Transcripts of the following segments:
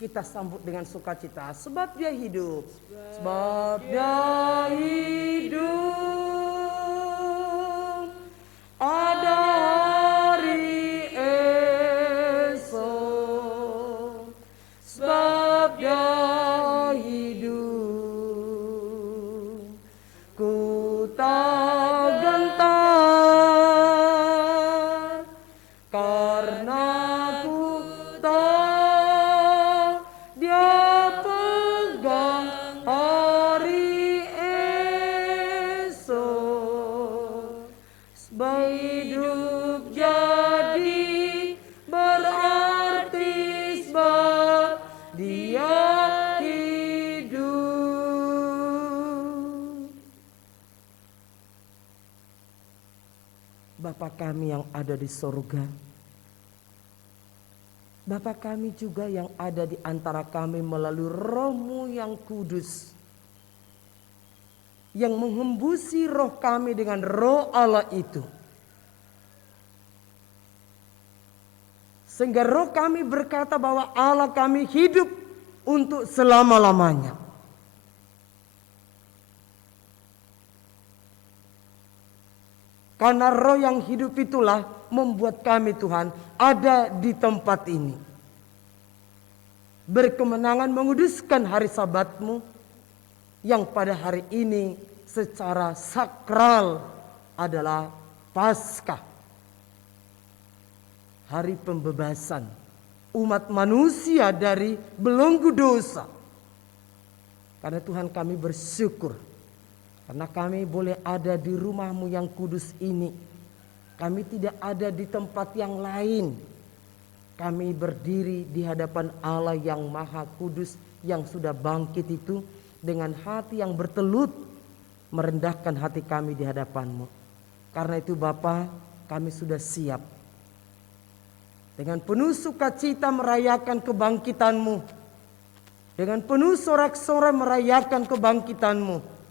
Kita sambut dengan sukacita, sebab Dia hidup. Sebab Dia hidup. Ada hari esok. Sebab Dia hidup. Ku tak gentar karena ku tahu Dia pegang hari esok. Sebab hidup jadi berarti, sebab Dia hidup. Bapa kami yang ada di sorga, Bapa kami juga yang ada di antara kami melalui Roh-Mu yang kudus, yang menghembusi roh kami dengan Roh Allah itu, sehingga roh kami berkata bahwa Allah kami hidup untuk selama-lamanya. Karena roh yang hidup itulah membuat kami, Tuhan, ada di tempat ini, berkemenangan menguduskan hari Sabat-Mu yang pada hari ini secara sakral adalah Paskah, hari pembebasan umat manusia dari belenggu dosa. Karena Tuhan, kami bersyukur karena kami boleh ada di rumah-Mu yang kudus ini. Kami tidak ada di tempat yang lain. Kami berdiri di hadapan Allah yang Maha Kudus, yang sudah bangkit itu, dengan hati yang bertelut, merendahkan hati kami di hadapan-Mu. Karena itu Bapa, kami sudah siap dengan penuh sukacita merayakan kebangkitan-Mu, dengan penuh sorak-sorai merayakan kebangkitan-Mu.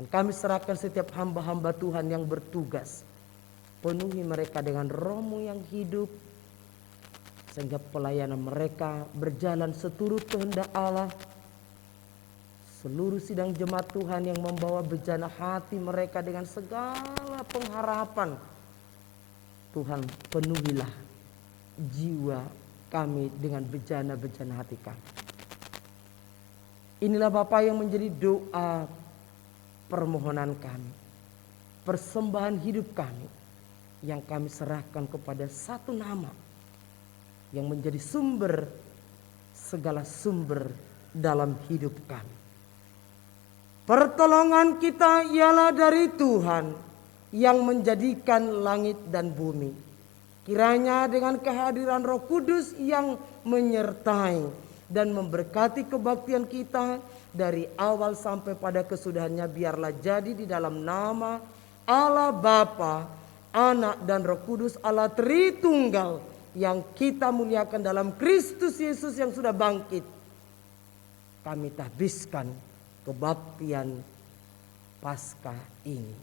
Dan kami serahkan setiap hamba-hamba Tuhan yang bertugas. Penuhi mereka dengan Roh-Mu yang hidup, sehingga pelayanan mereka berjalan seturut kehendak Allah. Seluruh sidang jemaat Tuhan yang membawa bejana hati mereka dengan segala pengharapan, Tuhan, penuhilah jiwa kami dengan bejana-bejana hati kami. Inilah Bapa yang menjadi doa permohonan kami, persembahan hidup kami, yang kami serahkan kepada satu nama yang menjadi sumber segala sumber dalam hidup kami. Pertolongan kita ialah dari Tuhan yang menjadikan langit dan bumi. Kiranya dengan kehadiran Roh Kudus yang menyertai dan memberkati kebaktian kita dari awal sampai pada kesudahannya, biarlah jadi di dalam nama Allah Bapa, Anak dan Roh Kudus, Allah Tritunggal, yang kita muliakan dalam Kristus Yesus yang sudah bangkit. Kami tahbiskan kebaktian Paskah ini.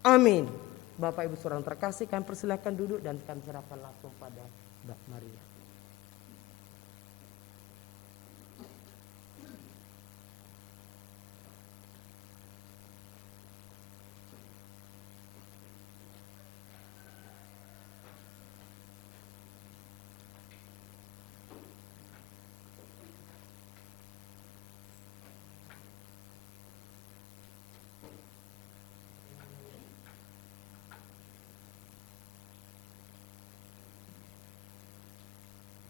Amin. Bapak Ibu Saudara terkasih, kami persilakan duduk dan kami serahkan langsung pada Mbak Maria.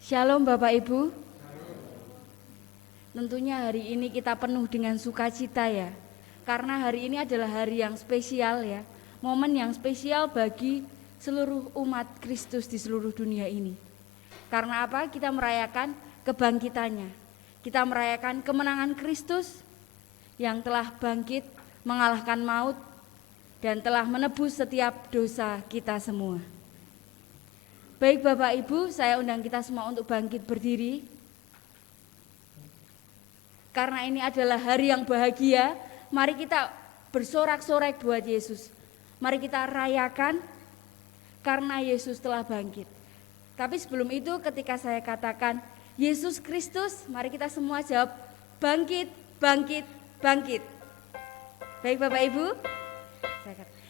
Shalom Bapak Ibu. Tentunya hari ini kita penuh dengan sukacita ya. Karena hari ini adalah hari yang spesial ya. Momen yang spesial bagi seluruh umat Kristus di seluruh dunia ini. Karena apa? Kita merayakan kebangkitannya. Kita merayakan kemenangan Kristus yang telah bangkit mengalahkan maut dan telah menebus setiap dosa kita semua. Baik Bapak Ibu, saya undang kita semua untuk bangkit berdiri. Karena ini adalah hari yang bahagia, mari kita bersorak-sorai buat Yesus. Mari kita rayakan karena Yesus telah bangkit. Tapi sebelum itu ketika saya katakan Yesus Kristus, mari kita semua jawab, bangkit, bangkit, bangkit. Baik Bapak Ibu,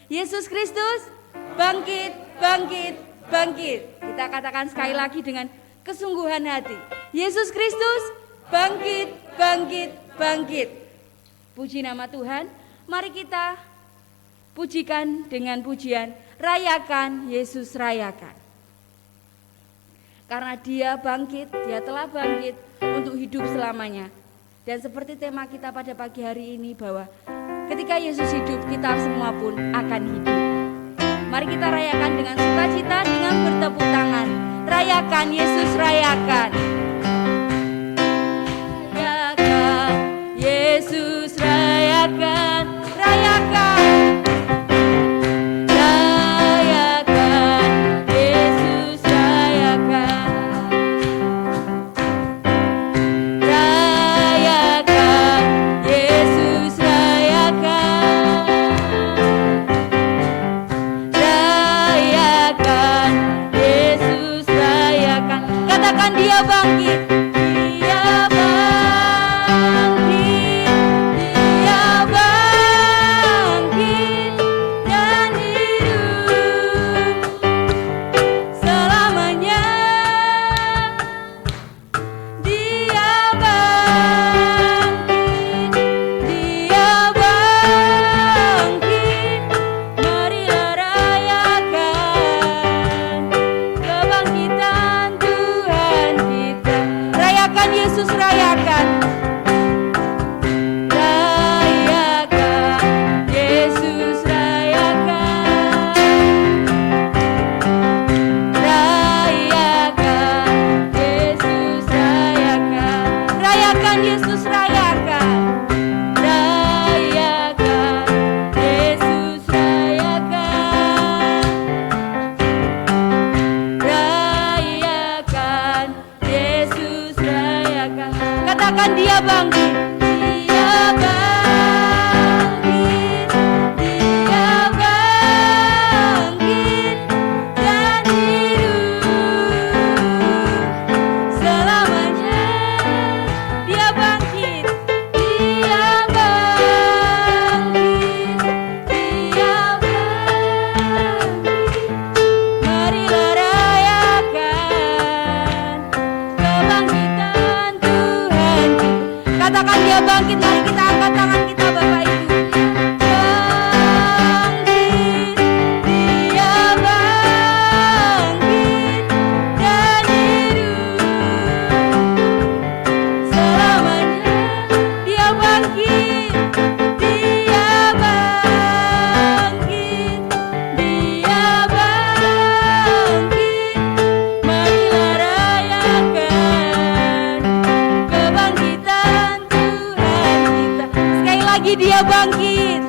Yesus Kristus, bangkit, bangkit, bangkit. Kita katakan sekali lagi dengan kesungguhan hati. Yesus Kristus, bangkit, bangkit, bangkit. Puji nama Tuhan, mari kita pujikan dengan pujian, rayakan Yesus rayakan. Karena dia bangkit, dia telah bangkit untuk hidup selamanya. Dan seperti tema kita pada pagi hari ini bahwa ketika Yesus hidup, kita semua pun akan hidup. Mari kita rayakan dengan sukacita, dengan bertepuk tangan. Rayakan Yesus rayakan. Rayakan Yesus rayakan, rayakan. Dia bangkit, dia bangkit, dia bangkit dan hidup selamanya. Dia bangkit, marilah rayakan kebangkitan Tuhan. Rayakan Yesus rayakan. Rayakan Yesus rayakan. Rayakan Yesus rayakan. Rayakan Yesus rayakan. Rayakan Yesus rayakan. Rayakan Yesus rayakan. Katakan dia bangkit, dia bangkit, dia bangkit dan hidup selamanya. Dia bangkit, dia bangkit, dia bangkit. Marilah rayakan kebangkitan Tuhan. Katakan dia bangkit, mari kita angkat tangan kita Bapak Ibu. Bangkit, dia bangkit dan hidup selamanya. Dia bangkit, dia bangkit, dia bangkit. Marilah rayakan kebangkitan Tuhan kita. Sekali lagi dia bangkit.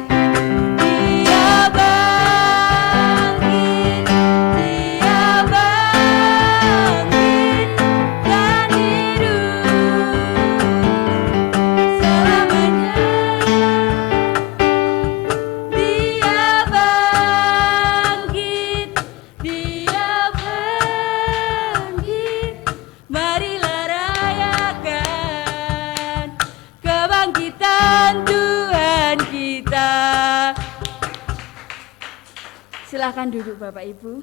Dia bangkit, dia bangkit dan hidup selamanya. Dia bangkit, dia bangkit. Marilah rayakan kebangkitan Tuhan kita. Silakan duduk Bapak Ibu.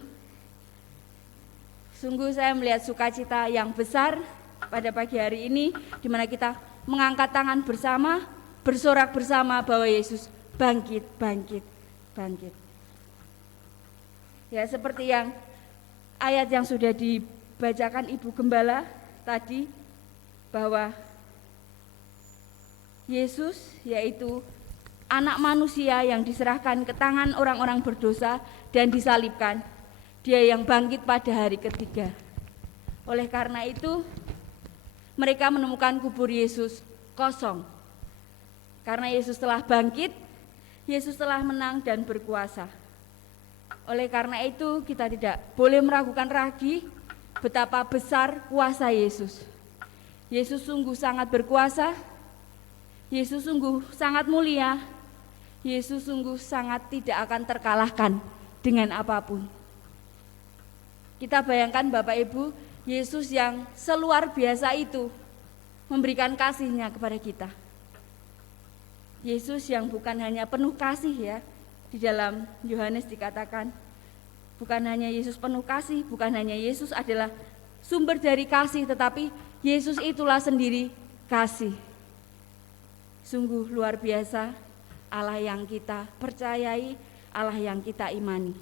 Sungguh saya melihat sukacita yang besar pada pagi hari ini, di mana kita mengangkat tangan bersama, bersorak bersama bahwa Yesus bangkit, bangkit, bangkit. Ya, seperti yang ayat yang sudah dibacakan Ibu Gembala tadi, bahwa Yesus yaitu anak manusia yang diserahkan ke tangan orang-orang berdosa dan disalibkan, dia yang bangkit pada hari ketiga. Oleh karena itu mereka menemukan kubur Yesus kosong. Karena Yesus telah bangkit, Yesus telah menang dan berkuasa. Oleh karena itu kita tidak boleh meragukan lagi betapa besar kuasa Yesus. Yesus sungguh sangat berkuasa, Yesus sungguh sangat mulia, Yesus sungguh sangat tidak akan terkalahkan dengan apapun. Kita bayangkan Bapak Ibu, Yesus yang seluar biasa itu memberikan kasih-Nya kepada kita. Yesus yang bukan hanya penuh kasih ya, di dalam Yohanes dikatakan, bukan hanya Yesus penuh kasih, bukan hanya Yesus adalah sumber dari kasih, tetapi Yesus itulah sendiri kasih. Sungguh luar biasa Allah yang kita percayai, Allah yang kita imani.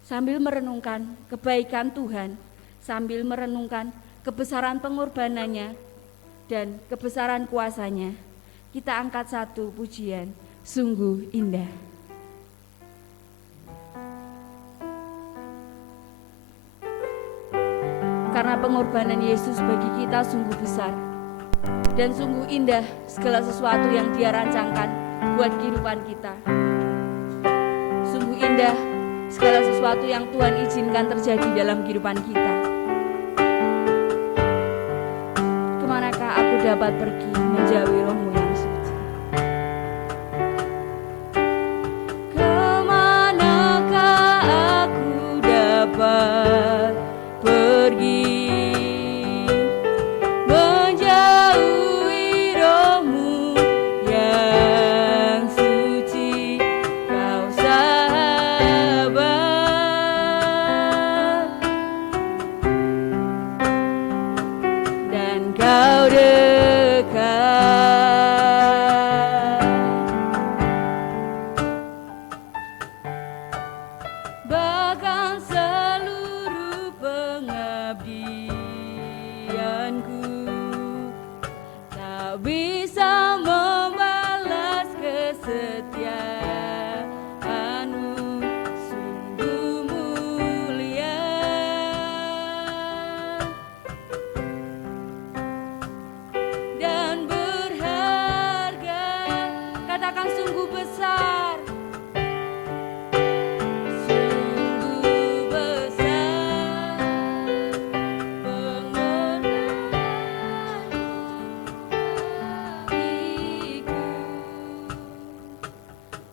Sambil merenungkan kebaikan Tuhan, sambil merenungkan kebesaran pengorbanannya dan kebesaran kuasa-Nya, kita angkat satu pujian, sungguh indah. Karena pengorbanan Yesus bagi kita sungguh besar dan sungguh indah segala sesuatu yang Dia rancangkan buat kehidupan kita. Sungguh indah segala sesuatu yang Tuhan izinkan terjadi dalam kehidupan kita. Kemanakah aku dapat pergi menjauhi Roh-Mu yang suci? Kemanakah aku dapat pergi menjauhi Roh-Mu yang suci? Kau sahabat dan Kau dekat, bahkan seluruh pengabdianku tak bisa membalas kesetiaan-Mu, sungguh mulia dan berharga. Katakan sungguh besar, sungguh besar pengorbananmu bagiku,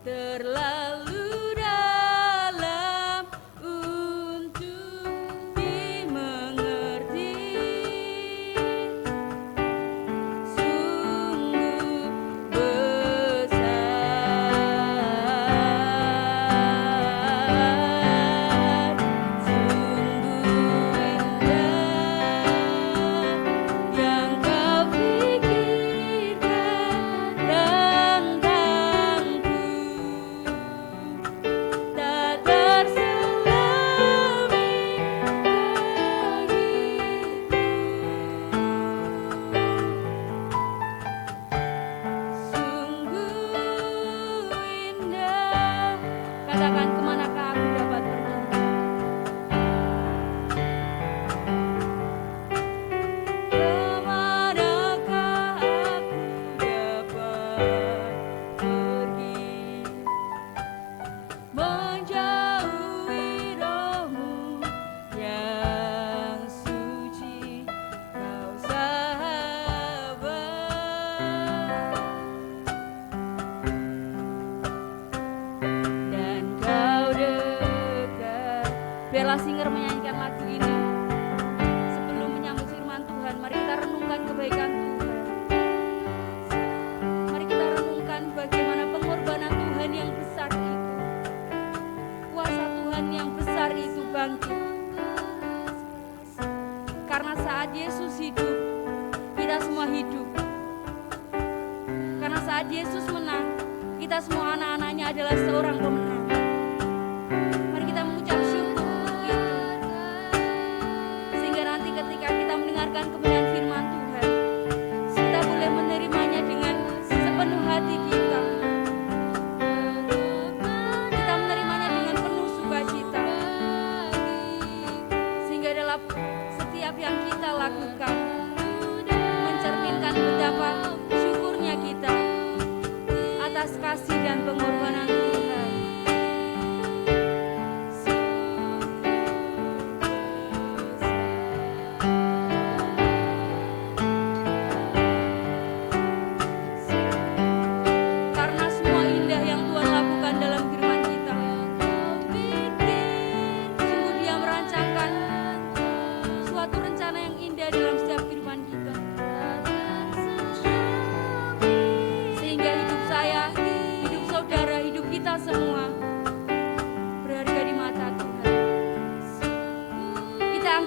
terlalu dalam untuk dimengerti. Sungguh besar, sungguh indah yang Kau pikirkan tentangku, tak terselami bagiku. Sungguh indah. Katakan, kemanakah aku dapat pergi? Kemanakah aku dapat pergi menjauhi Roh-Mu yang suci? Kau sahabat dan Kau dekat. Biarlah singer menyanyikan lagu ini. Sebelum menyambut firman Tuhan, mari kita renungkan kebaikan Tuhan. Mari kita renungkan bagaimana pengorbanan Tuhan yang besar itu, kuasa Tuhan yang besar itu bangkit. Karena saat Yesus hidup, kita semua hidup. Karena saat Yesus menang, kita semua anak-anaknya adalah seorang pemenang. Mari kita mengucap syukur untuk itu. Sehingga nanti ketika kita mendengarkan kebenaran firman Tuhan, kita boleh menerimanya dengan sepenuh hati kita. Kita menerimanya dengan penuh sukacita. Sehingga dalam setiap yang kita lakukan, mencerminkan betapa syukurnya kita atas kasih dan pengorbanan Tuhan.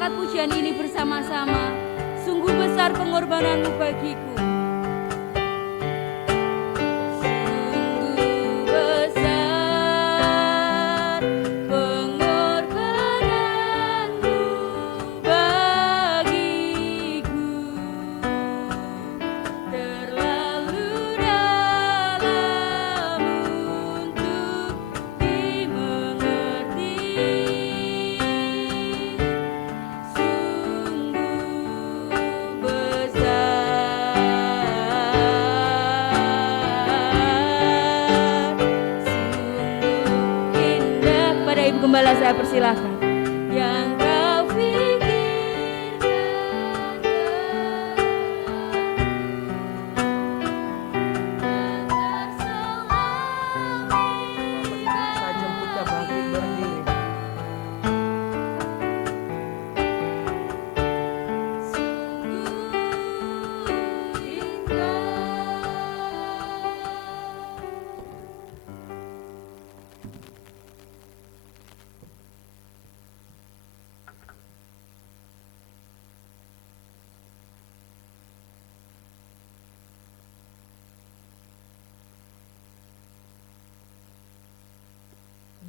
angkat pujian ini bersama-sama. Sungguh besar pengorbananmu bagiku. Sungguh besar pengorbananmu bagiku. Terlalu dalam untuk dimengerti. Sungguh besar, sungguh indah. Pada Ibu Gembala saya persilahkan. Yang kau pikirkan Saya jemput ke bangkit berdiri.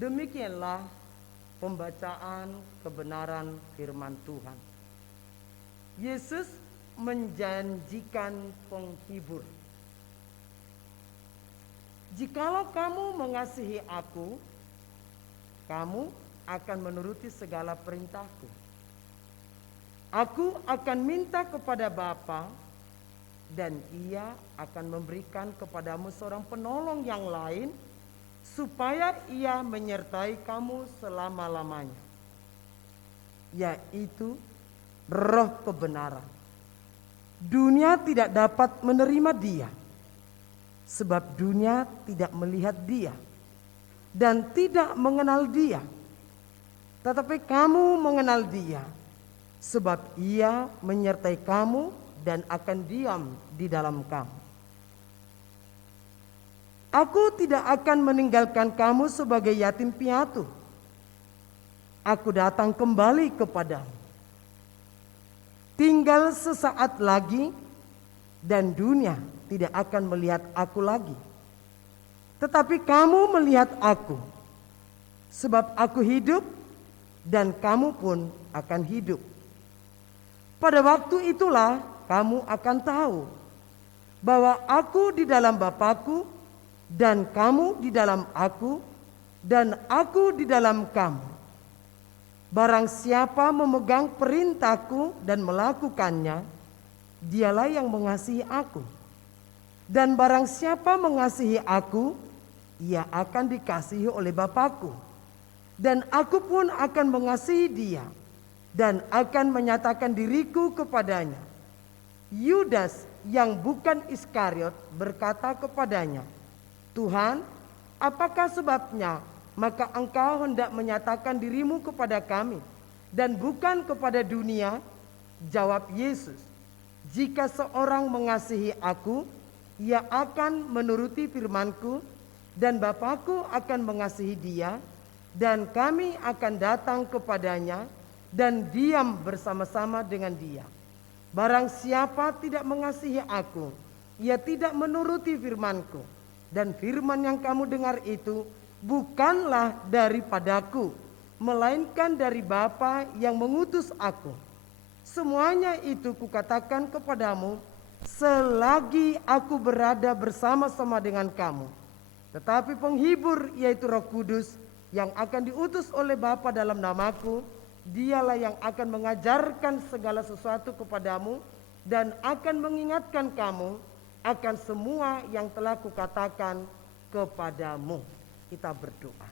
Demikianlah pembacaan kebenaran firman Tuhan. Yesus menjanjikan penghibur. Jikalau kamu mengasihi aku, kamu akan menuruti segala perintahku. Aku akan minta kepada Bapa, dan Ia akan memberikan kepadamu seorang penolong yang lain, supaya Ia menyertai kamu selama-lamanya, yaitu Roh kebenaran. Dunia tidak dapat menerima Dia, sebab dunia tidak melihat Dia dan tidak mengenal Dia. Tetapi kamu mengenal Dia, sebab Ia menyertai kamu dan akan diam di dalam kamu. Aku tidak akan meninggalkan kamu sebagai yatim piatu. Aku datang kembali kepadamu. Tinggal sesaat lagi dan dunia tidak akan melihat aku lagi. Tetapi kamu melihat aku, sebab aku hidup dan kamu pun akan hidup. Pada waktu itulah kamu akan tahu bahwa aku di dalam Bapa-Ku, dan kamu di dalam aku, dan aku di dalam kamu. Barang siapa memegang perintahku dan melakukannya, dialah yang mengasihi aku. Dan barang siapa mengasihi aku, ia akan dikasihi oleh Bapa-Ku. Dan aku pun akan mengasihi dia, dan akan menyatakan diriku kepadanya. Yudas yang bukan Iskariot berkata kepadanya, Tuhan, apakah sebabnya maka engkau hendak menyatakan dirimu kepada kami dan bukan kepada dunia? Jawab Yesus, jika seorang mengasihi aku, ia akan menuruti firman-Ku, dan Bapa-Ku akan mengasihi dia, dan kami akan datang kepadanya dan diam bersama-sama dengan dia. Barang siapa tidak mengasihi aku, ia tidak menuruti firman-Ku. Dan firman yang kamu dengar itu bukanlah daripadaku, melainkan dari Bapa yang mengutus aku. Semuanya itu kukatakan kepadamu selagi aku berada bersama-sama dengan kamu. Tetapi penghibur, yaitu Roh Kudus, yang akan diutus oleh Bapa dalam namaku, dialah yang akan mengajarkan segala sesuatu kepadamu dan akan mengingatkan kamu akan semua yang telah kukatakan kepadamu. Kita berdoa.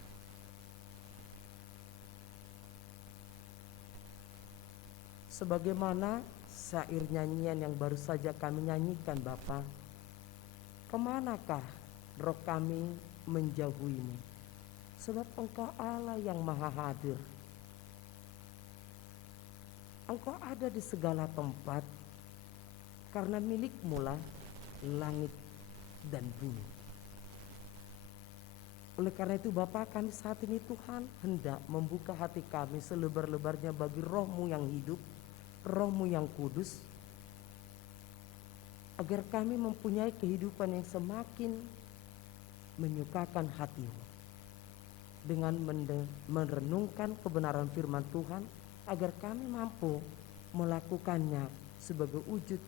Sebagaimana syair nyanyian yang baru saja kami nyanyikan, Bapa, kemanakah roh kami menjauhimu? Sebab Engkau Allah yang maha hadir. Engkau ada di segala tempat, karena milik-Mu lah langit dan bumi. Oleh karena itu Bapa, kami saat ini Tuhan hendak membuka hati kami selebar-lebarnya bagi Roh-Mu yang hidup, Roh-Mu yang kudus, agar kami mempunyai kehidupan yang semakin menyukakan hati-Mu, dengan merenungkan kebenaran firman Tuhan, agar kami mampu melakukannya sebagai wujud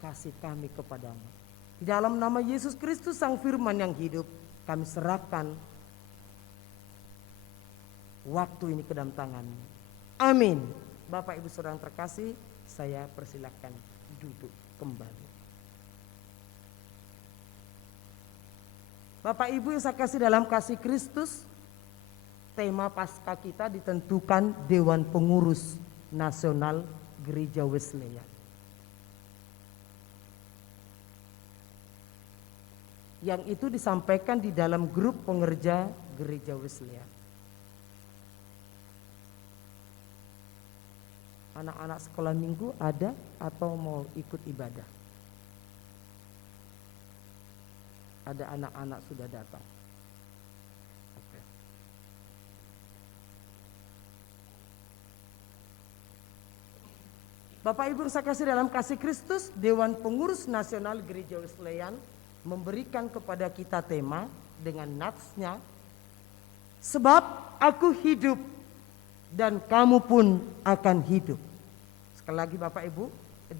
kasih kami kepadamu. Di dalam nama Yesus Kristus Sang Firman yang hidup, kami serahkan waktu ini ke dalam tangan-Mu. Amin. Bapak Ibu Saudara yang terkasih, saya persilakan duduk kembali. Bapak Ibu yang saya kasih dalam kasih Kristus, tema Paskah kita ditentukan Dewan Pengurus Nasional Gereja Wesleyan. Yang itu disampaikan di dalam grup pengerja Gereja Wesleyan. Anak-anak sekolah minggu ada atau mau ikut ibadah? Ada anak-anak sudah datang. Oke. Bapak Ibu saya kasih dalam kasih Kristus, Dewan Pengurus Nasional Gereja Wesleyan memberikan kepada kita tema dengan natsnya, sebab aku hidup dan kamu pun akan hidup. Sekali lagi Bapak Ibu,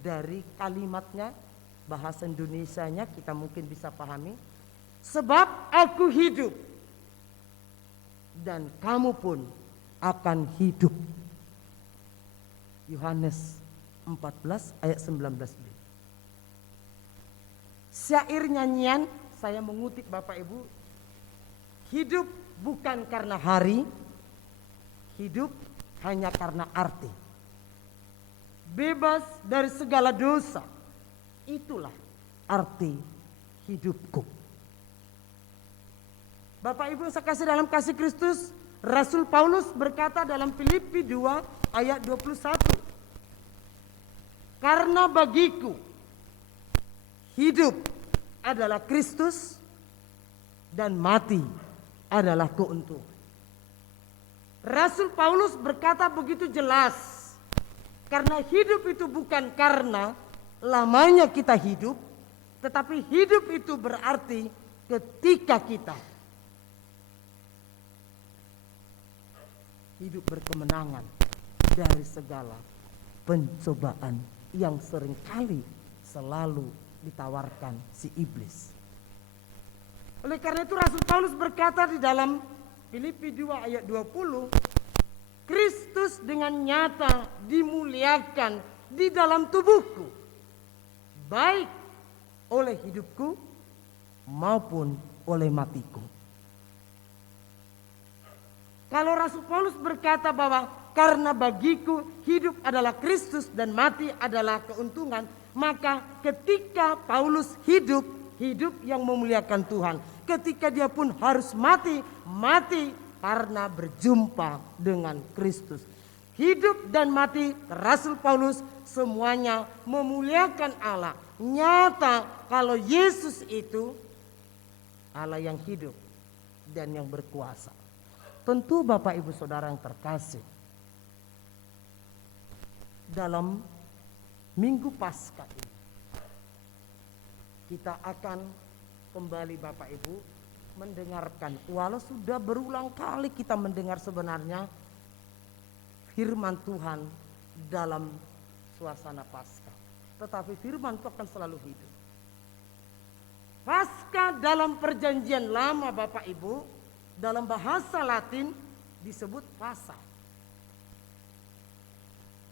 dari kalimatnya, bahasa Indonesianya kita mungkin bisa pahami. Sebab aku hidup dan kamu pun akan hidup. Yohanes 14 ayat 19b. Syair nyanyian saya mengutip Bapak Ibu. Hidup bukan karena hari, hidup hanya karena arti. Bebas dari segala dosa, itulah arti hidupku. Bapak Ibu saya kasih dalam kasih Kristus, Rasul Paulus berkata dalam Filipi 2 ayat 21. Karena bagiku hidup adalah Kristus dan mati adalah keuntungan. Rasul Paulus berkata begitu jelas, karena hidup itu bukan karena lamanya kita hidup, tetapi hidup itu berarti ketika kita hidup berkemenangan dari segala pencobaan yang seringkali selalu ditawarkan si iblis. Oleh karena itu Rasul Paulus berkata di dalam Filipi 2 ayat 20, Kristus dengan nyata dimuliakan di dalam tubuhku, baik oleh hidupku maupun oleh matiku. Kalau Rasul Paulus berkata bahwa karena bagiku hidup adalah Kristus dan mati adalah keuntungan, maka ketika Paulus hidup, hidup yang memuliakan Tuhan. Ketika dia pun harus mati, mati karena berjumpa dengan Kristus. Hidup dan mati Rasul Paulus semuanya memuliakan Allah. Nyata kalau Yesus itu Allah yang hidup dan yang berkuasa. Tentu Bapak Ibu Saudara yang terkasih, dalam Minggu Paskah ini kita akan kembali Bapak Ibu mendengarkan, walau sudah berulang kali kita mendengar sebenarnya firman Tuhan dalam suasana Paskah, tetapi firman itu akan selalu hidup. Paskah dalam perjanjian lama Bapak Ibu, dalam bahasa Latin disebut Pasa,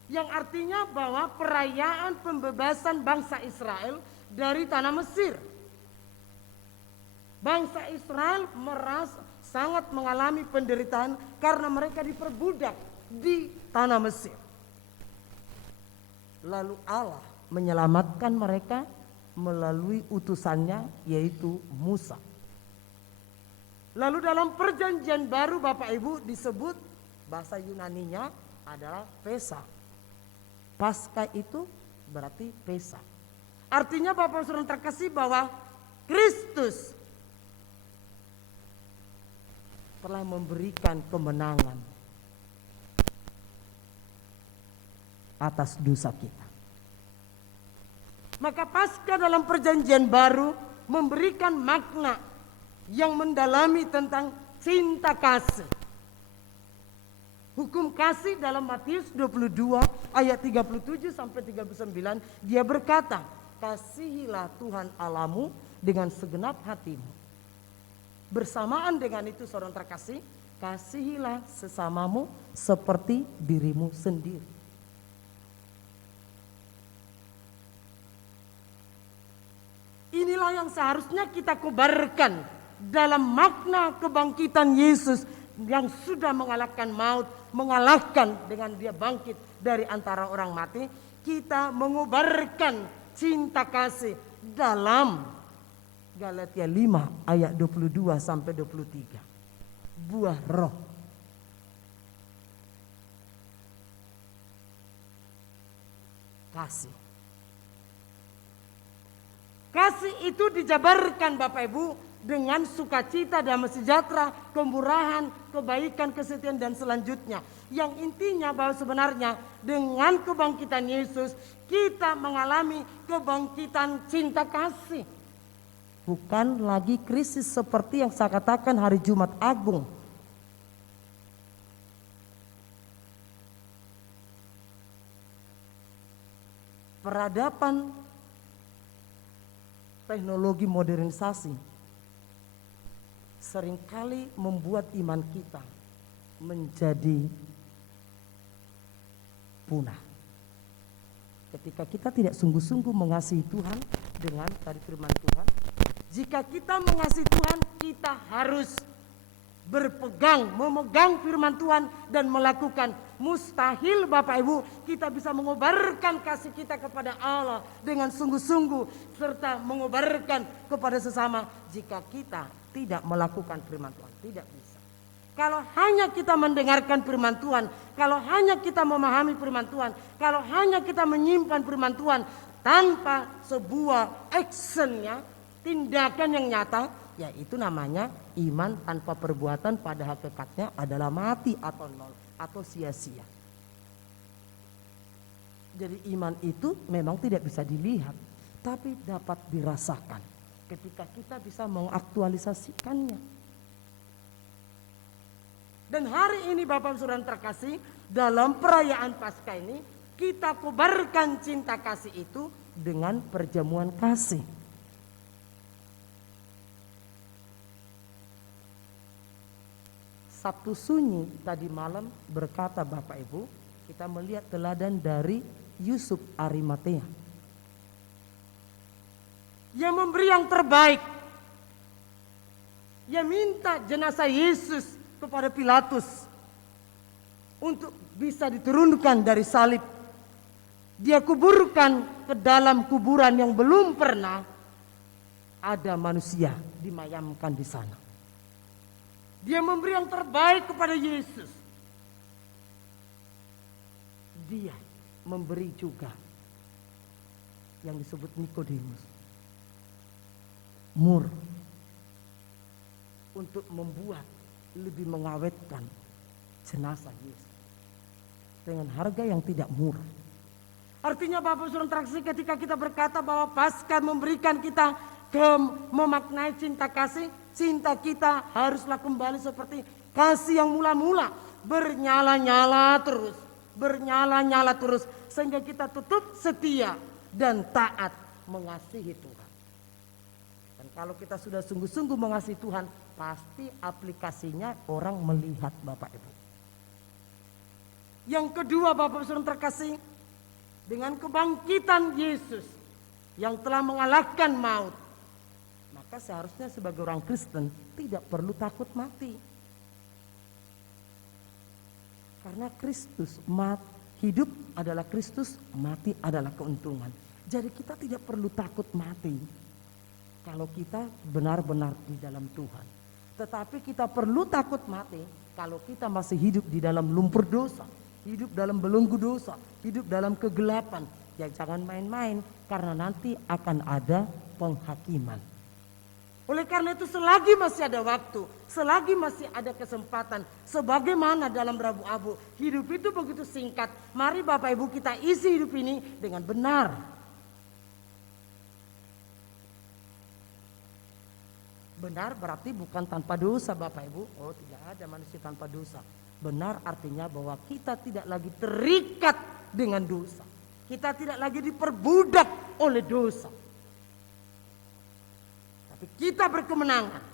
yang artinya bahwa perayaan pembebasan bangsa Israel dari tanah Mesir. Bangsa Israel merasa sangat mengalami penderitaan karena mereka diperbudak di tanah Mesir. Lalu Allah menyelamatkan mereka melalui utusannya, yaitu Musa. Lalu dalam perjanjian baru Bapak Ibu disebut, bahasa Yunaninya adalah Pesa. Paskah itu berarti Pesa. Artinya Bapak Saudara terkasih bahwa Kristus telah memberikan kemenangan atas dosa kita. Maka Paskah dalam Perjanjian Baru memberikan makna yang mendalami tentang cinta kasih. Hukum kasih dalam Matius 22 ayat 37 sampai 39, dia berkata, kasihilah Tuhan Allahmu dengan segenap hatimu. Bersamaan dengan itu saudara terkasih, kasihilah sesamamu seperti dirimu sendiri. Inilah yang seharusnya kita kobarkan dalam makna kebangkitan Yesus yang sudah mengalahkan maut, mengalahkan dengan dia bangkit dari antara orang mati. Kita mengobarkan cinta kasih dalam Galatia 5 ayat 22 sampai 23. Buah roh. Kasih. Kasih itu dijabarkan Bapak Ibu dengan sukacita, damai sejahtera, kemurahan, kebaikan, kesetiaan dan selanjutnya. Yang intinya bahwa sebenarnya dengan kebangkitan Yesus kita mengalami kebangkitan cinta kasih. Bukan lagi krisis seperti yang saya katakan hari Jumat Agung. Peradaban teknologi modernisasi seringkali membuat iman kita menjadi punah. Ketika kita tidak sungguh-sungguh mengasihi Tuhan dengan tadi firman Tuhan, jika kita mengasihi Tuhan, kita harus berpegang, memegang firman Tuhan dan melakukan. Mustahil Bapak Ibu kita bisa mengobarkan kasih kita kepada Allah dengan sungguh-sungguh serta mengobarkan kepada sesama jika kita tidak melakukan firman Tuhan. Tidak bisa. Kalau hanya kita mendengarkan firman Tuhan, kalau hanya kita memahami firman Tuhan, kalau hanya kita menyimpan firman Tuhan tanpa sebuah actionnya, tindakan yang nyata, ya itu namanya iman tanpa perbuatan pada hakikatnya adalah mati atau nol atau sia-sia. Jadi iman itu memang tidak bisa dilihat, tapi dapat dirasakan ketika kita bisa mengaktualisasikannya. Dan hari ini Bapak Saudara terkasih, dalam perayaan Paskah ini kita kobarkan cinta kasih itu dengan perjamuan kasih. Sabtu Sunyi tadi malam berkata Bapak Ibu, kita melihat teladan dari Yusuf Arimatea yang memberi yang terbaik. Dia minta jenazah Yesus kepada Pilatus untuk bisa diturunkan dari salib. Dia kuburkan ke dalam kuburan yang belum pernah ada manusia dimayamkan di sana. Dia memberi yang terbaik kepada Yesus. Dia memberi juga yang disebut Nikodemus, mur, untuk membuat lebih mengawetkan jenazah Yesus dengan harga yang tidak murah. Artinya Bapak Saudara interaksi ketika kita berkata bahwa Paskah memberikan kita memaknai cinta kasih, cinta kita haruslah kembali seperti kasih yang mula-mula, bernyala-nyala terus, bernyala-nyala terus sehingga kita tutup setia dan taat mengasihi Tuhan. Dan kalau kita sudah sungguh-sungguh mengasihi Tuhan, pasti aplikasinya orang melihat Bapak Ibu. Yang kedua Bapak Saudara terkasih, dengan kebangkitan Yesus yang telah mengalahkan maut, maka seharusnya sebagai orang Kristen tidak perlu takut mati. Karena Kristus hidup adalah Kristus, mati adalah keuntungan. Jadi kita tidak perlu takut mati kalau kita benar-benar di dalam Tuhan. Tetapi kita perlu takut mati kalau kita masih hidup di dalam lumpur dosa, hidup dalam belenggu dosa, hidup dalam kegelapan. Ya jangan main-main karena nanti akan ada penghakiman. Oleh karena itu selagi masih ada waktu, selagi masih ada kesempatan, sebagaimana dalam Rabu Abu, hidup itu begitu singkat. Mari Bapak Ibu kita isi hidup ini dengan benar. Benar berarti bukan tanpa dosa Bapak Ibu. Oh, tidak ada manusia tanpa dosa. Benar artinya bahwa kita tidak lagi terikat dengan dosa. Kita tidak lagi diperbudak oleh dosa. Tapi kita berkemenangan.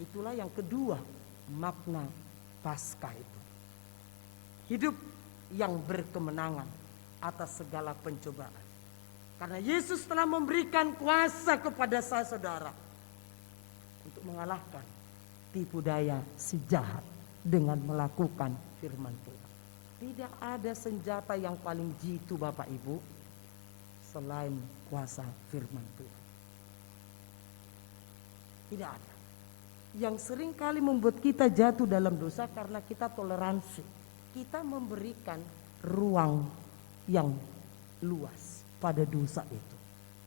Itulah yang kedua makna Paskah itu. Hidup yang berkemenangan atas segala pencobaan. Karena Yesus telah memberikan kuasa kepada saya saudara untuk mengalahkan tipu daya si jahat dengan melakukan firman Tuhan. Tidak ada senjata yang paling jitu Bapak Ibu selain kuasa firman Tuhan. Tidak ada. Yang sering kali membuat kita jatuh dalam dosa karena kita toleransi. Kita memberikan ruang yang luas pada dosa itu.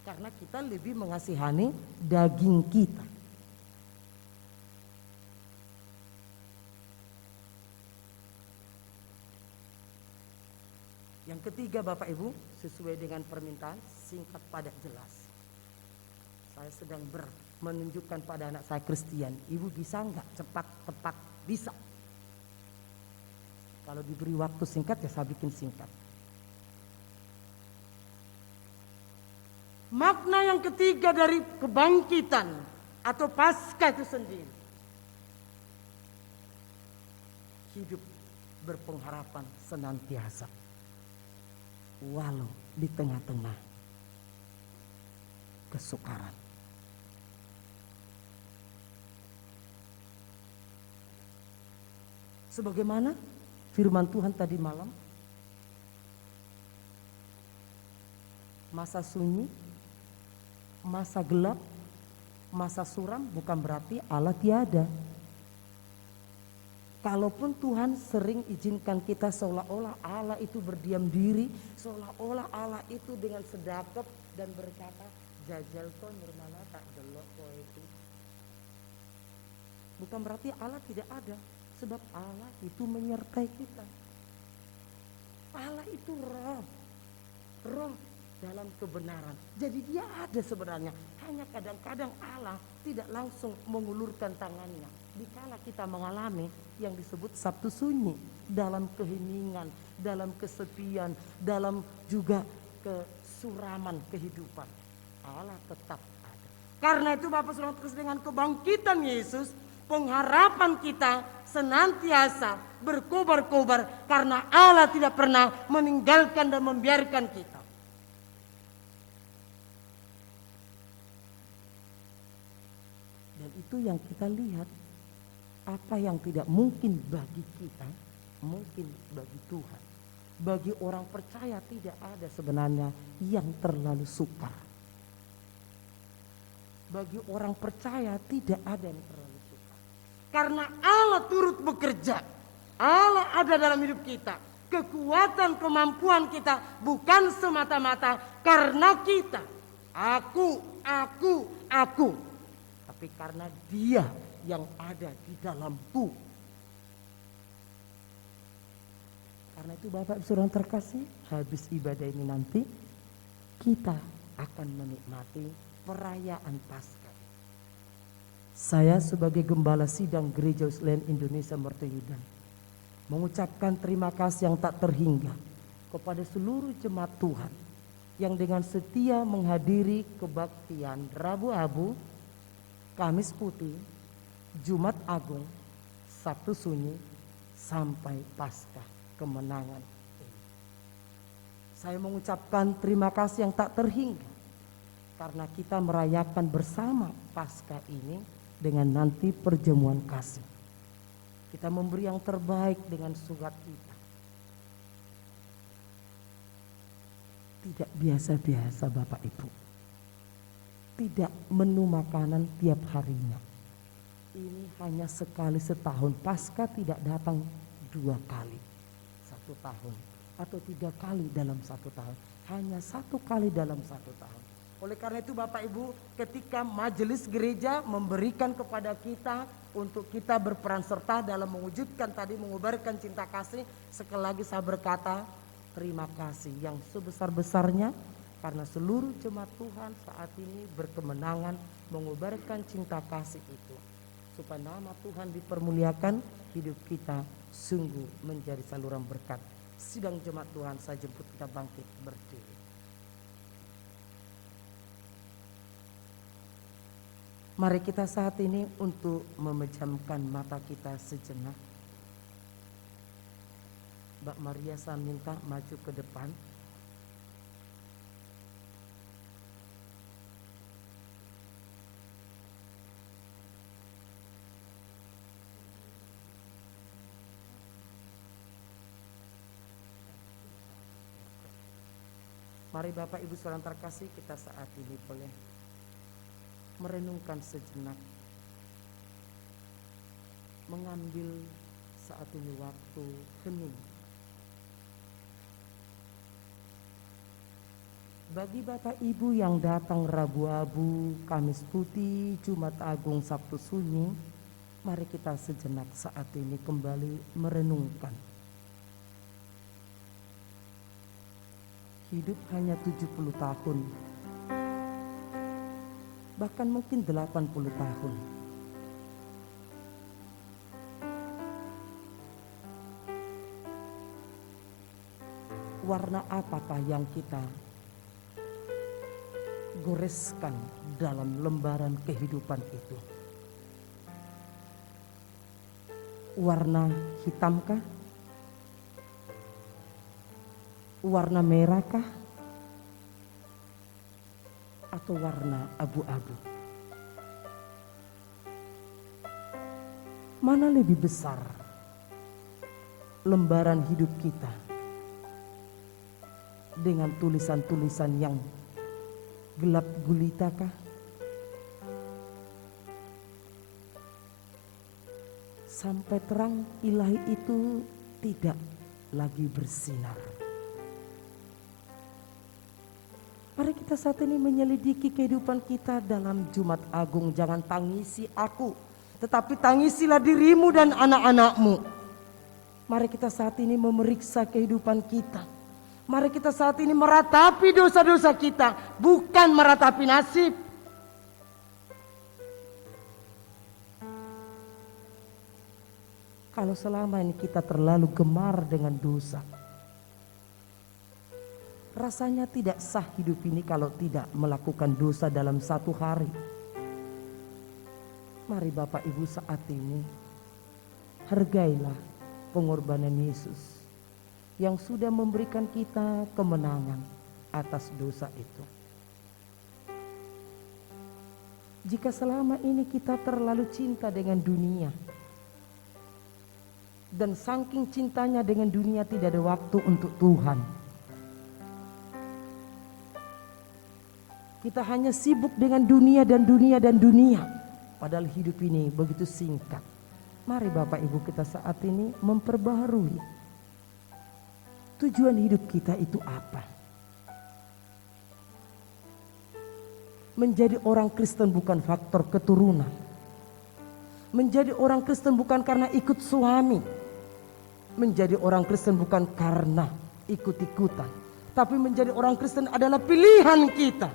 Karena kita lebih mengasihani daging kita. Yang ketiga Bapak Ibu, sesuai dengan permintaan, singkat padat jelas. Saya sedang menunjukkan pada anak saya Kristian, Ibu bisa enggak cepat tepat? Bisa. Kalau diberi waktu singkat ya saya bikin singkat. Makna yang ketiga dari kebangkitan atau Paskah itu sendiri. Hidup berpengharapan senantiasa. Walau di tengah-tengah kesukaran. Sebagaimana firman Tuhan tadi malam, masa sunyi, masa gelap, masa suram bukan berarti Allah tiada. Kalaupun Tuhan sering izinkan kita seolah-olah Allah itu berdiam diri, seolah-olah Allah itu dengan sedekap dan berkata, jajal ko nirmala tak delok ko itu. Bukan berarti Allah tidak ada, sebab Allah itu menyertai kita. Allah itu roh dalam kebenaran. Jadi dia ada sebenarnya. Hanya kadang-kadang Allah tidak langsung mengulurkan tangannya. Dikala kita mengalami yang disebut Sabtu Sunyi, dalam keheningan, dalam kesepian, dalam juga kesuraman kehidupan, Allah tetap ada. Karena itu Bapak Saudara dengan kebangkitan Yesus, pengharapan kita senantiasa berkobar-kobar karena Allah tidak pernah meninggalkan dan membiarkan kita. Dan itu yang kita lihat. Apa yang tidak mungkin bagi kita, mungkin bagi Tuhan. Bagi orang percaya tidak ada sebenarnya yang terlalu sukar. Bagi orang percaya tidak ada yang terlalu sukar. Karena Allah turut bekerja. Allah ada dalam hidup kita. Kekuatan kemampuan kita bukan semata-mata karena kita. Aku. Tapi karena Dia yang ada di dalamku. Karena itu Bapak Saudara terkasih, habis ibadah ini nanti kita akan menikmati perayaan Paskah. Saya sebagai Gembala Sidang Gereja Wesleyan Indonesia Mertoyudan mengucapkan terima kasih yang tak terhingga kepada seluruh jemaat Tuhan yang dengan setia menghadiri kebaktian Rabu Abu, Kamis Putih, Jumat Agung, Sabtu Sunyi, sampai Paskah kemenangan. Saya mengucapkan terima kasih yang tak terhingga karena kita merayakan bersama Paskah ini dengan nanti perjamuan kasih. Kita memberi yang terbaik dengan surat kita. Tidak biasa-biasa Bapak Ibu. Tidak menu makanan tiap harinya. Ini hanya sekali setahun. Paskah tidak datang 2 kali 1 tahun atau 3 kali dalam 1 tahun. Hanya 1 kali dalam 1 tahun. Oleh karena itu Bapak Ibu, ketika majelis gereja memberikan kepada kita untuk kita berperan serta dalam mewujudkan tadi, mengubarkan cinta kasih, sekali lagi saya berkata terima kasih yang sebesar-besarnya, karena seluruh jemaat Tuhan saat ini berkemenangan mengubarkan cinta kasih itu, supaya nama Tuhan dipermuliakan, hidup kita sungguh menjadi saluran berkat. Sidang jemaat Tuhan, saya jemput kita bangkit berdiri. Mari kita saat ini untuk memejamkan mata kita sejenak. Mbak Maria, saya minta maju ke depan. Mari Bapak Ibu saudara terkasih, kita saat ini boleh merenungkan sejenak, mengambil saat ini waktu hening. Bagi Bapak Ibu yang datang Rabu Abu, Kamis Putih, Jumat Agung, Sabtu Sunyi, mari kita sejenak saat ini kembali merenungkan. Hidup hanya 70 tahun. Bahkan mungkin 80 tahun. Warna apakah yang kita goreskan dalam lembaran kehidupan itu? Warna hitamkah? Warna merahkah? Atau warna abu-abu? Mana lebih besar lembaran hidup kita dengan tulisan-tulisan yang gelap gulitakah? Sampai terang ilahi itu tidak lagi bersinar. Mari kita saat ini menyelidiki kehidupan kita dalam Jumat Agung. Jangan tangisi aku, tetapi tangisilah dirimu dan anak-anakmu. Mari kita saat ini memeriksa kehidupan kita. Mari kita saat ini meratapi dosa-dosa kita, bukan meratapi nasib. Kalau selama ini kita terlalu gemar dengan dosa, rasanya tidak sah hidup ini kalau tidak melakukan dosa dalam satu hari. Mari Bapak Ibu saat ini hargailah pengorbanan Yesus yang sudah memberikan kita kemenangan atas dosa itu. Jika selama ini kita terlalu cinta dengan dunia, dan saking cintanya dengan dunia tidak ada waktu untuk Tuhan, kita hanya sibuk dengan dunia dan dunia dan dunia. Padahal hidup ini begitu singkat. Mari Bapak Ibu kita saat ini memperbaharui tujuan hidup kita itu apa. Menjadi orang Kristen bukan faktor keturunan. Menjadi orang Kristen bukan karena ikut suami. Menjadi orang Kristen bukan karena ikut-ikutan. Tapi menjadi orang Kristen adalah pilihan kita,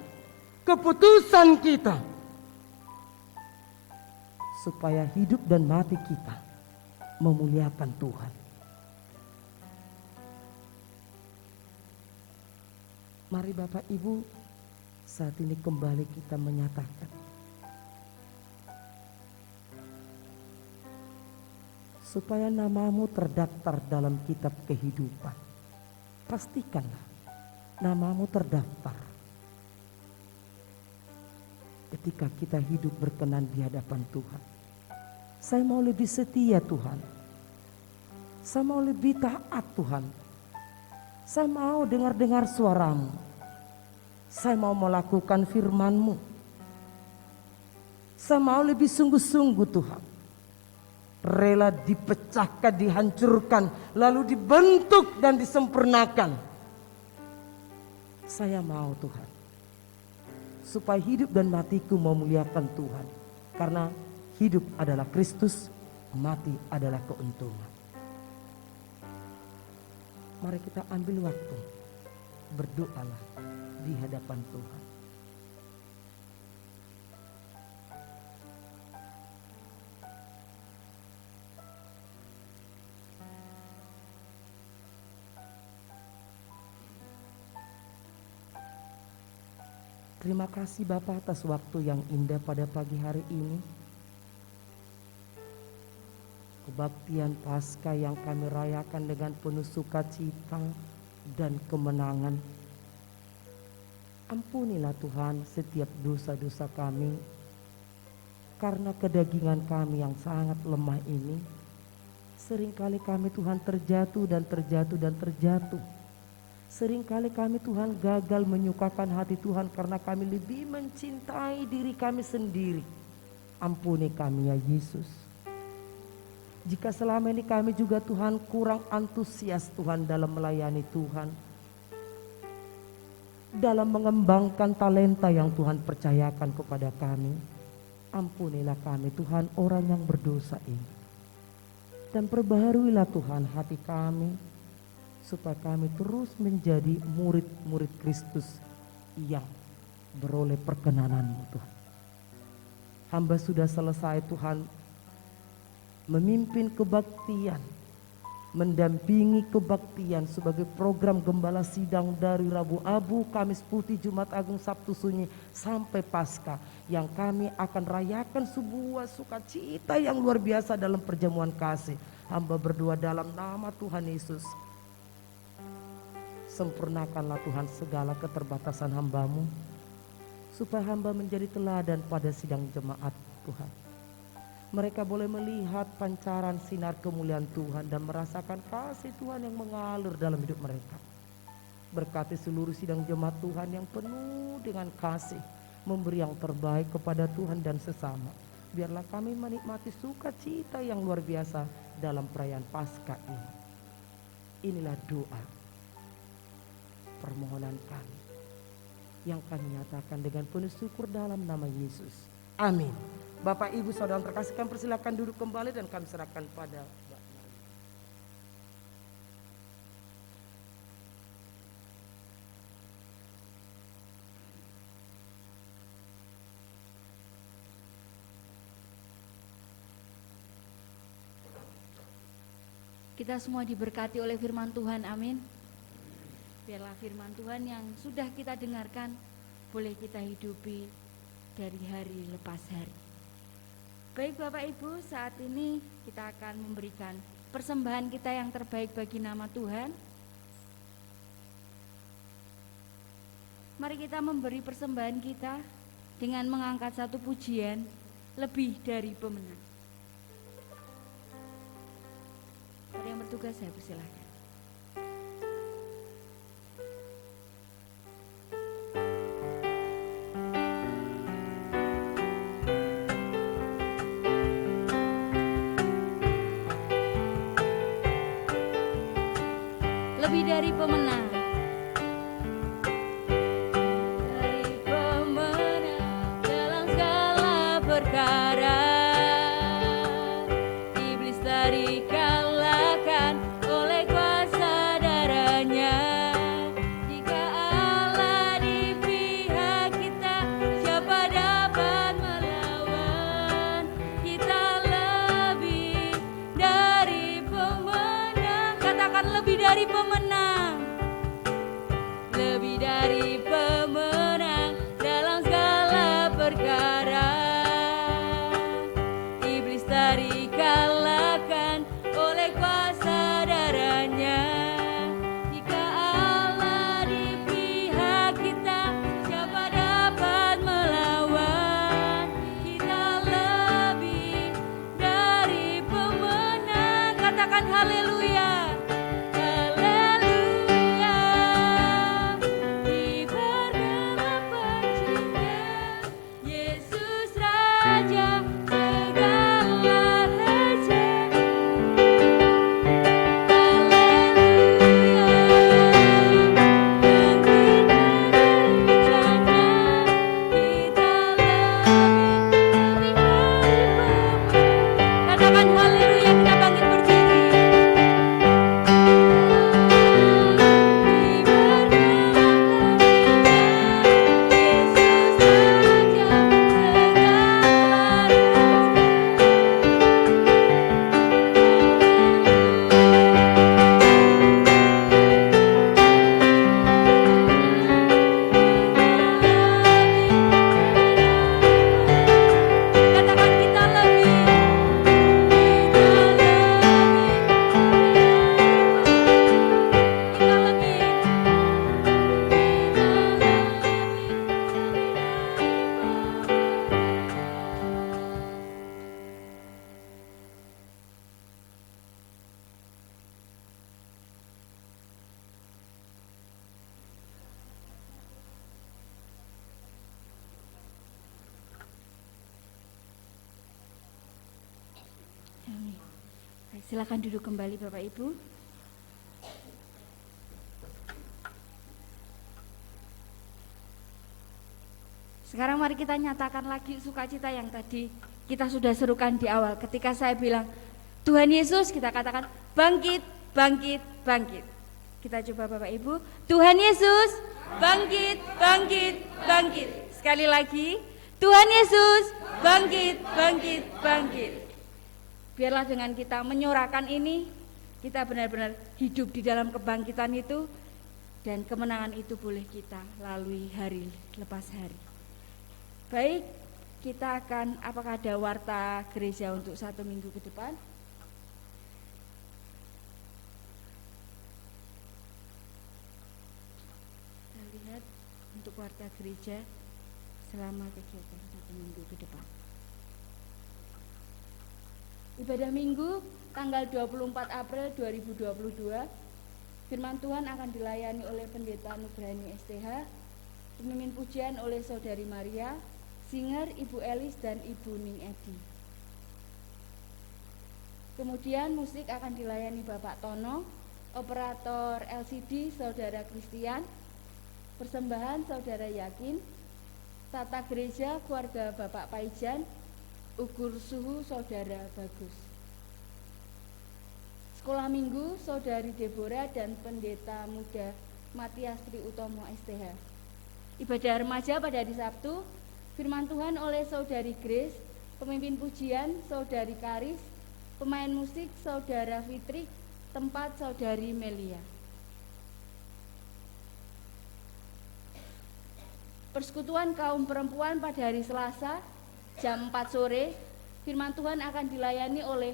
keputusan kita, supaya hidup dan mati kita memuliakan Tuhan. Mari Bapak Ibu saat ini kembali kita menyatakan, supaya namamu terdaftar dalam kitab kehidupan. Pastikanlah namamu terdaftar ketika kita hidup berkenan di hadapan Tuhan. Saya mau lebih setia Tuhan. Saya mau lebih taat Tuhan. Saya mau dengar-dengar suaramu. Saya mau melakukan firman-Mu. Saya mau lebih sungguh-sungguh Tuhan. Rela dipecahkan, dihancurkan, lalu dibentuk dan disempurnakan. Saya mau Tuhan, supaya hidup dan matiku memuliakan Tuhan. Karena hidup adalah Kristus, mati adalah keuntungan. Mari kita ambil waktu, berdoalah di hadapan Tuhan. Terima kasih Bapak atas waktu yang indah pada pagi hari ini. Kebaktian Paskah yang kami rayakan dengan penuh sukacita dan kemenangan. Ampunilah Tuhan setiap dosa-dosa kami, karena kedagingan kami yang sangat lemah ini. Seringkali kami Tuhan terjatuh dan terjatuh dan terjatuh. Seringkali kami Tuhan gagal menyukakan hati Tuhan karena kami lebih mencintai diri kami sendiri. Ampuni kami ya Yesus. Jika selama ini kami juga Tuhan kurang antusias Tuhan dalam melayani Tuhan, dalam mengembangkan talenta yang Tuhan percayakan kepada kami, ampunilah kami Tuhan orang yang berdosa ini. Dan perbaharuilah Tuhan hati kami, supaya kami terus menjadi murid-murid Kristus yang beroleh perkenanan-Mu Tuhan. Hamba sudah selesai Tuhan memimpin kebaktian, mendampingi kebaktian sebagai program gembala sidang dari Rabu Abu, Kamis Putih, Jumat Agung, Sabtu Sunyi sampai Paskah, yang kami akan rayakan sebuah sukacita yang luar biasa dalam perjamuan kasih. Hamba berdoa dalam nama Tuhan Yesus, sempurnakanlah Tuhan segala keterbatasan hamba-Mu, supaya hamba menjadi teladan pada sidang jemaat Tuhan. Mereka boleh melihat pancaran sinar kemuliaan Tuhan dan merasakan kasih Tuhan yang mengalir dalam hidup mereka. Berkati seluruh sidang jemaat Tuhan yang penuh dengan kasih, memberi yang terbaik kepada Tuhan dan sesama. Biarlah kami menikmati sukacita yang luar biasa dalam perayaan Paskah ini. Inilah doa permohonan kami yang kami nyatakan dengan penuh syukur dalam nama Yesus. Amin. Bapak Ibu Saudara terkasih, kami persilakan duduk kembali dan kami serahkan pada Bapak. Kita semua diberkati oleh firman Tuhan, amin. Biarlah firman Tuhan yang sudah kita dengarkan boleh kita hidupi dari hari lepas hari. Baik Bapak Ibu, saat ini kita akan memberikan persembahan kita yang terbaik bagi nama Tuhan. Mari kita memberi persembahan kita dengan mengangkat satu pujian, lebih dari pemenang. Para yang bertugas saya persilahkan. Lebih dari pemenang. Dari pemenang dalam segala perkara. Iblis tadi kalahkan oleh kuasa darahnya. Jika Allah di pihak kita, siapa dapat melawan? Kita lebih dari pemenang. Katakan lebih dari pemenang. Lebih dari pemenang dalam segala perkara. Iblis tadi kalahkan oleh kuasa darahnya. Jika Allah di pihak kita, siapa dapat melawan? Kita lebih dari pemenang. Katakan haleluya. Silakan duduk kembali Bapak Ibu. Sekarang mari kita nyatakan lagi sukacita yang tadi kita sudah serukan di awal. Ketika saya bilang Tuhan Yesus, kita katakan bangkit, bangkit, bangkit. Kita coba Bapak Ibu, Tuhan Yesus, bangkit, bangkit, bangkit. Sekali lagi, Tuhan Yesus, bangkit, bangkit, bangkit. Biarlah dengan kita menyorakan ini, kita benar-benar hidup di dalam kebangkitan itu, dan kemenangan itu boleh kita lalui hari lepas hari. Baik, kita akan, apakah ada warta gereja untuk 1 minggu ke depan? Kita lihat untuk warta gereja selama kegiatan 1 minggu ke depan. Ibadah Minggu tanggal 24 April 2022, firman Tuhan akan dilayani oleh Pendeta Nugraheni STH, pemimpin pujian oleh Saudari Maria, singer Ibu Elis dan Ibu Ning Edi. Kemudian musik akan dilayani Bapak Tono, operator LCD Saudara Christian, persembahan Saudara Yakin, tata gereja keluarga Bapak Paijan, ukur suhu Saudara Bagus. Sekolah Minggu Saudari Deborah dan Pendeta Muda Matias Tri Utomo STH. Ibadah remaja pada hari Sabtu, firman Tuhan oleh Saudari Grace, pemimpin pujian Saudari Karis, pemain musik Saudara Fitri, tempat Saudari Melia. Persekutuan kaum perempuan pada hari Selasa jam 4 sore, firman Tuhan akan dilayani oleh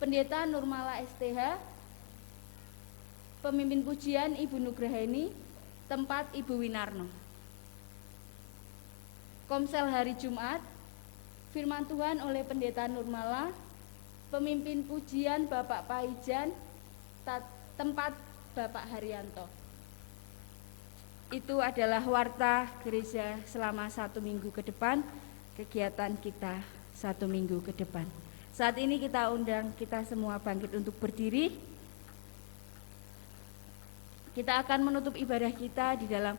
Pendeta Nurmala STH, pemimpin pujian Ibu Nugraheni, tempat Ibu Winarno. Komsel hari Jumat, firman Tuhan oleh Pendeta Nurmala, pemimpin pujian Bapak Paijan, tempat Bapak Haryanto. Itu adalah warta gereja selama 1 minggu ke depan, kegiatan kita 1 minggu ke depan. Saat ini kita undang kita semua bangkit untuk berdiri. Kita akan menutup ibadah kita di dalam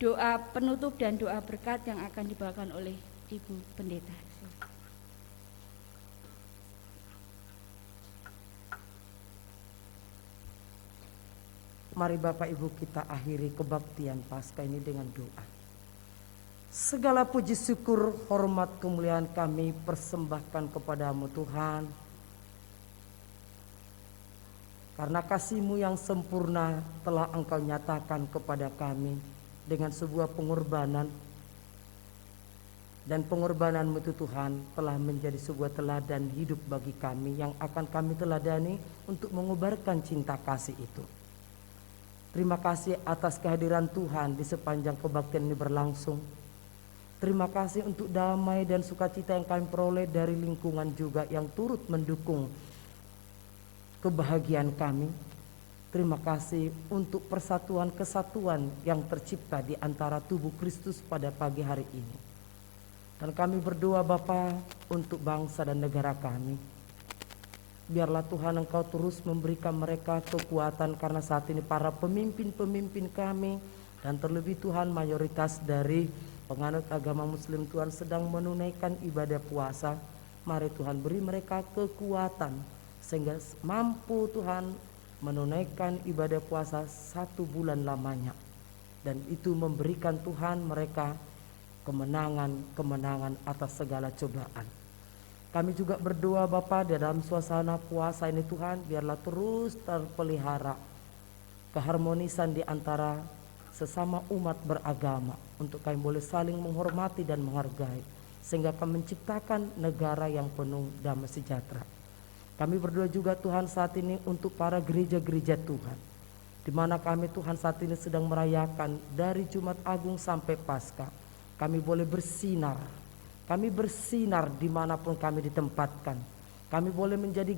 doa penutup dan doa berkat yang akan dibawakan oleh Ibu Pendeta. Mari Bapak Ibu kita akhiri kebaktian Paskah ini dengan doa. Segala puji syukur, hormat, kemuliaan kami persembahkan kepadamu Tuhan. Karena kasih-Mu yang sempurna telah Engkau nyatakan kepada kami dengan sebuah pengorbanan. Dan pengorbanan-Mu itu Tuhan telah menjadi sebuah teladan hidup bagi kami yang akan kami teladani untuk mengubarkan cinta kasih itu. Terima kasih atas kehadiran Tuhan di sepanjang kebaktian ini berlangsung. Terima kasih untuk damai dan sukacita yang kami peroleh dari lingkungan juga yang turut mendukung kebahagiaan kami. Terima kasih untuk persatuan kesatuan yang tercipta di antara tubuh Kristus pada pagi hari ini. Dan kami berdoa Bapa untuk bangsa dan negara kami. Biarlah Tuhan Engkau terus memberikan mereka kekuatan, karena saat ini para pemimpin-pemimpin kami dan terlebih Tuhan mayoritas dari penganut agama Muslim Tuhan sedang menunaikan ibadah puasa. Mari Tuhan beri mereka kekuatan sehingga mampu Tuhan menunaikan ibadah puasa 1 bulan lamanya. Dan itu memberikan Tuhan mereka kemenangan atas segala cobaan. Kami juga berdoa Bapa dalam suasana puasa ini Tuhan, biarlah terus terpelihara keharmonisan di antara sesama umat beragama, untuk kami boleh saling menghormati dan menghargai, sehingga kami menciptakan negara yang penuh damai sejahtera. Kami berdoa juga Tuhan saat ini untuk para gereja-gereja Tuhan, di mana kami Tuhan saat ini sedang merayakan dari Jumat Agung sampai Paskah. Kami boleh bersinar. Kami bersinar dimanapun kami ditempatkan. Kami boleh menjadi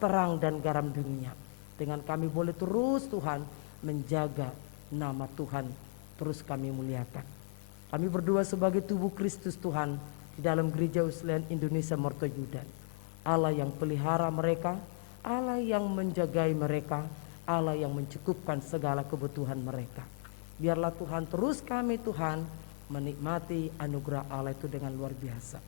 terang dan garam dunia. Dengan kami boleh terus Tuhan menjaga nama Tuhan, terus kami muliakan. Kami berdoa sebagai tubuh Kristus Tuhan di dalam Gereja Wesleyan Indonesia Mertoyudan. Allah yang pelihara mereka, Allah yang menjagai mereka, Allah yang mencukupkan segala kebutuhan mereka. Biarlah Tuhan terus kami Tuhan menikmati anugerah Allah itu dengan luar biasa.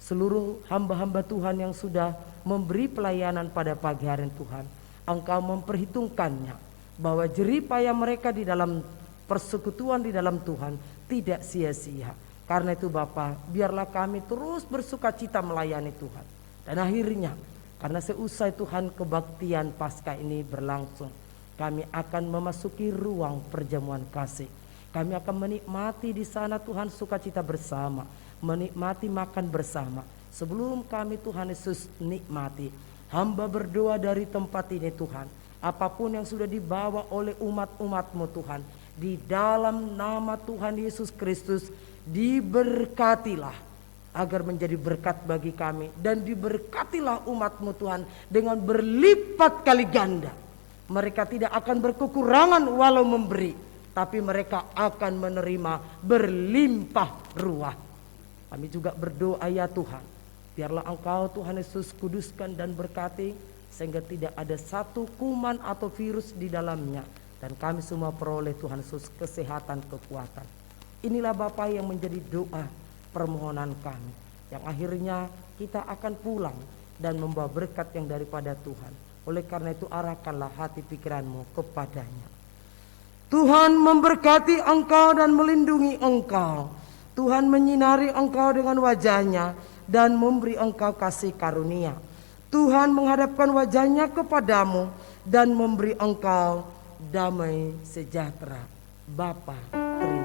Seluruh hamba-hamba Tuhan yang sudah memberi pelayanan pada pagi hari Tuhan, Engkau memperhitungkannya bahwa jerih payah mereka di dalam persekutuan di dalam Tuhan tidak sia-sia. Karena itu Bapa, biarlah kami terus bersukacita melayani Tuhan. Dan akhirnya, karena seusai Tuhan kebaktian Paskah ini berlangsung, kami akan memasuki ruang perjamuan kasih. Kami akan menikmati di sana Tuhan sukacita bersama, menikmati makan bersama. Sebelum kami Tuhan Yesus nikmati, hamba berdoa dari tempat ini Tuhan, apapun yang sudah dibawa oleh umat-umat-Mu Tuhan, di dalam nama Tuhan Yesus Kristus, diberkatilah agar menjadi berkat bagi kami, dan diberkatilah umat-Mu Tuhan dengan berlipat kali ganda. Mereka tidak akan berkekurangan walau memberi, tapi mereka akan menerima berlimpah ruah. Kami juga berdoa ya Tuhan, biarlah Engkau Tuhan Yesus kuduskan dan berkati, sehingga tidak ada satu kuman atau virus di dalamnya, dan kami semua peroleh Tuhan Yesus kesehatan, kekuatan. Inilah Bapa yang menjadi doa permohonan kami, yang akhirnya kita akan pulang dan membawa berkat yang daripada Tuhan. Oleh karena itu arahkanlah hati pikiranmu kepadanya. Tuhan memberkati engkau dan melindungi engkau. Tuhan menyinari engkau dengan wajahnya dan memberi engkau kasih karunia. Tuhan menghadapkan wajahnya kepadamu dan memberi engkau damai sejahtera. Bapa, terima